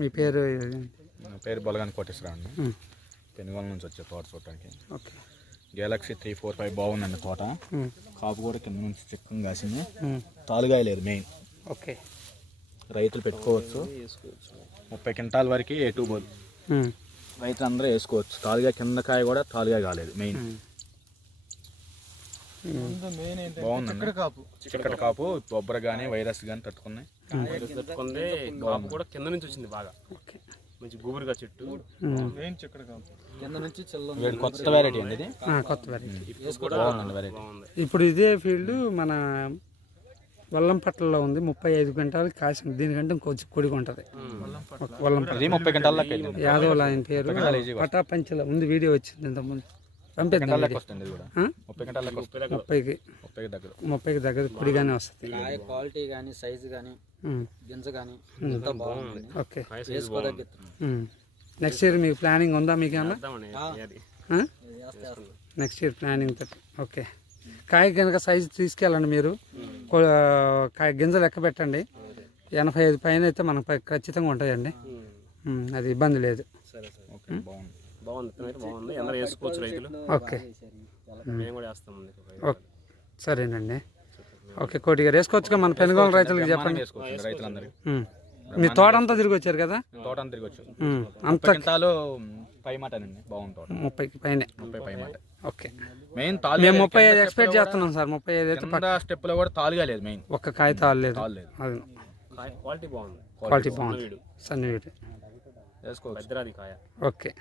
మీ పేరు? నా పేరు బొలగాని కోటేశ్వరరావు అండి. పెనుగోల నుంచి వచ్చే తోట చూడటానికి. ఓకే. గెలాక్సీ 345 బాగుందండి తోట. కాపు కూడా కింద నుంచి చిక్కం కాసింది. తాలుగాయ లేదు మెయిన్. ఓకే. రైతులు పెట్టుకోవచ్చు. 30 క్వింటాల వరకు A2 బోల్ రైతులు అందరూ వేసుకోవచ్చు. తాలుగాయ కింద కాయ కూడా తాలుగాయ కాలేదు మెయిన్. బాగుందండి. చిక్కటి కాపు బొబ్బర కానీ వైరస్ కానీ తట్టుకున్నాయి. కాపు కూడా కింద నుంచి వచ్చింది బాగా. మంచి గుబురుగా చెట్టు. కొత్త వెరైటీ అండి ఇది. కొత్త వెరైటీ. బాగుందండి వెరైటీ. ఇప్పుడు ఇదే ఫీల్డ్ మన వల్లంపట్లలో ఉంది. 35 క్వింటాలు కాసింది. దీనికంటే ఇంకొంచెం కొడిగా ఉంటుంది. వల్లంపట్ల 30 క్వింటాల యాదవ్ ఆయన పేరు. పటాపంచలో ఉంది, వీడియో వచ్చింది ఇంతకుముందు. పంపిద్దాం. 30కి దగ్గర కొడిగానే వస్తుంది. క్వాలిటీ కానీ సైజు కానీ గింజ కానీ బాగుంది. ఓకే. నెక్స్ట్ ఇయర్ మీకు ప్లానింగ్ ఉందా? మీకు నెక్స్ట్ ఇయర్ ప్లానింగ్ తోటి. ఓకే. కాయ కనుక సైజు తీసుకెళ్ళండి మీరు. కాయ గింజ లెక్క పెట్టండి. 85 పైన అయితే మనకు ఖచ్చితంగా ఉంటాయండి. అది ఇబ్బంది లేదు. ఓకే. సరేనండి. ఓకే. కోటి గారు వేసుకోవచ్చుగా మన పెనుగోలు రైతులకి చెప్పండి. మీ తోట అంతా తిరిగి వచ్చారు కదా? తోట అంతా తిరిగి వచ్చారు. అంత 30కి పైనే. 30 ఓకే. మెయిన్ మేము 35 ఎక్స్పెక్ట్ చేస్తున్నాం సార్. 35 అయితే స్టెప్ లో కూడా తాలుగా లేదు మెయిన్. ఒక్క కాయ తాలేదు. అది క్వాలిటీ బాగుంది. క్వాలిటీ బాగుంది. సన్నీడు వేసుకోవచ్చు. ఓకే.